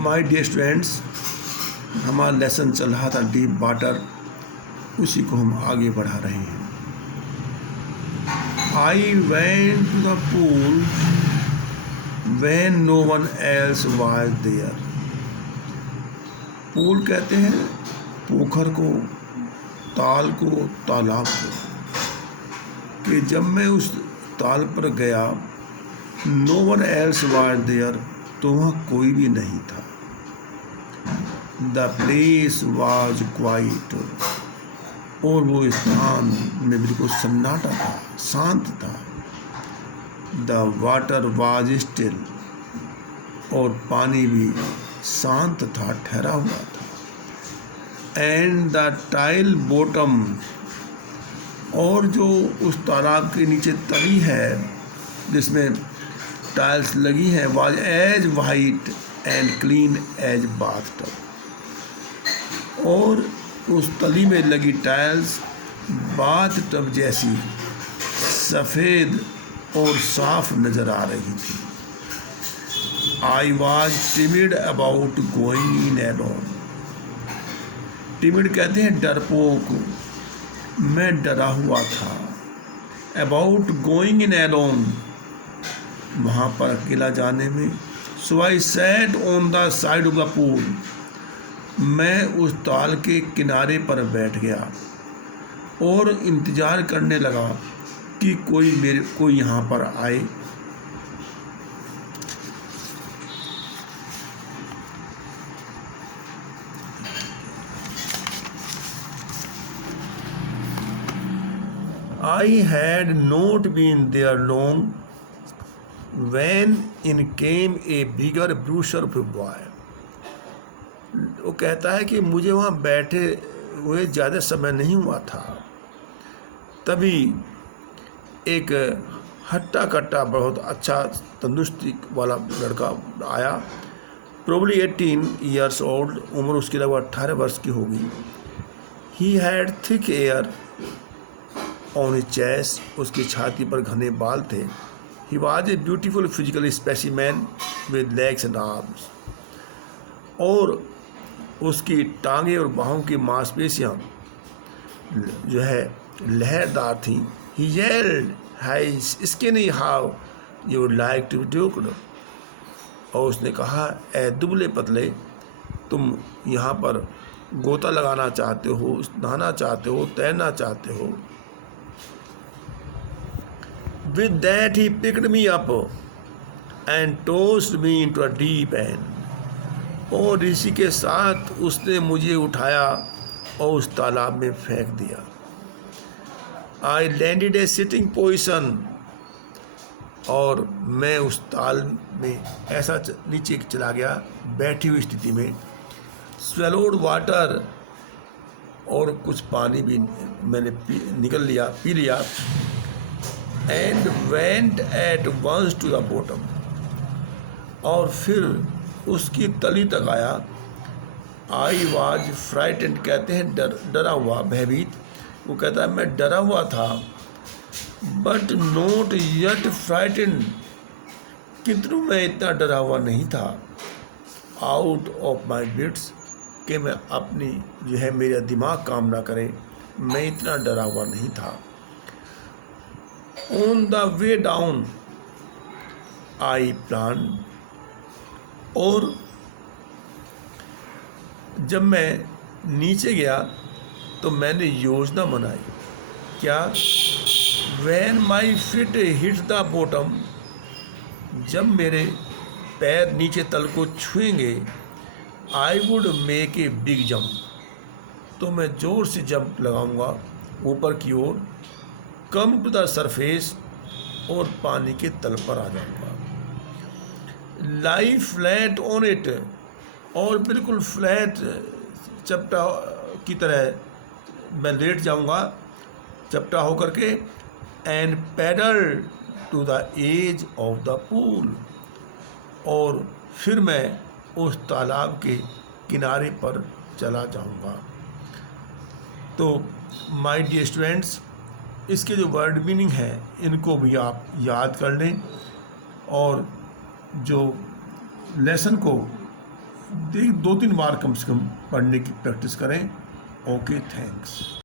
My dear students, हमारा lesson चल रहा था डीप वाटर, उसी को हम आगे बढ़ा रहे हैं। I went to the pool when no one else was there. Pool कहते हैं पोखर को, ताल को, तालाब को, कि जब मैं उस ताल पर गया, no one else was there, तो वहाँ कोई भी नहीं था। द प्लेस वाज क्वाइट, और वो स्थान में बिल्कुल सन्नाटा था, शांत था। द वाटर वाज स्टिल, और पानी भी शांत था, ठहरा हुआ था। एंड द टाइल बॉटम, और जो उस तालाब के नीचे तली है जिसमें टाइल्स लगी हैं, was as white and clean as bathtub, और उस तली में लगी टाइल्स बाथटब जैसी सफ़ेद और साफ नज़र आ रही थी। I was timid about going in alone. Timid कहते हैं डरपोक, मैं डरा हुआ था। अबाउट गोइंग इन एलोन, वहाँ पर अकेला जाने में। So I sat on the side of the pool, मैं उस ताल के किनारे पर बैठ गया और इंतज़ार करने लगा कि कोई यहाँ पर आए। I had not been there long when in came a bigger brusher boy। वो कहता है कि मुझे वहाँ बैठे हुए ज़्यादा समय नहीं हुआ था, तभी एक हट्टा कट्टा बहुत अच्छा तंदुरुस्ती वाला लड़का आया। प्रोबली 18 years old, उम्र उसकी लगभग 18 वर्ष की होगी। He had thick air on his chest, उसकी छाती पर घने बाल थे। He was a beautiful physical specimen with legs and arms, और उसकी टांगें और बाहों की मांसपेशियाँ जो है लहरदार थीं। He yelled hi skinny how you would like to be ducked, और उसने कहा, ए दुबले पतले, तुम यहाँ पर गोता लगाना चाहते हो, नहाना चाहते हो, तैरना चाहते हो। With that he picked me up and tossed me into a deep end। और इसी के साथ उसने मुझे उठाया और उस तालाब में फेंक दिया। I landed a sitting position, और मैं उस ताल में ऐसा नीचे चला गया, बैठी हुई स्थिति में। Swallowed water, और कुछ पानी भी मैंने पी लिया। And went at once to the bottom, और फिर उसकी तली तक आया। I was frightened, कहते हैं डरा हुआ, भयभीत। वो कहता है मैं डरा हुआ था, but not yet frightened, किंतु मैं इतना डरा हुआ नहीं था। Out of my wits, कि मैं अपनी जो है मेरा दिमाग काम ना करे, मैं इतना डरा हुआ नहीं था। On the way down I planned, और जब मैं नीचे गया तो मैंने योजना बनाई। क्या? When my feet hit the bottom, जब मेरे पैर नीचे तल को छुएंगे, I would make a big jump, तो मैं ज़ोर से जंप लगाऊंगा ऊपर की ओर। कम टू द सरफेस, और पानी के तल पर आ जाऊंगा। लाई फ्लैट ऑन इट, और बिल्कुल फ्लैट चपटा की तरह मैं लेट जाऊंगा, चपटा होकर के। And paddle to the edge of the pool, और फिर मैं उस तालाब के किनारे पर चला जाऊंगा। तो माय डियर स्टूडेंट्स, इसके जो वर्ड मीनिंग है इनको भी आप याद कर लें, और जो लेसन को दो तीन बार कम से कम पढ़ने की प्रैक्टिस करें। Okay, thanks.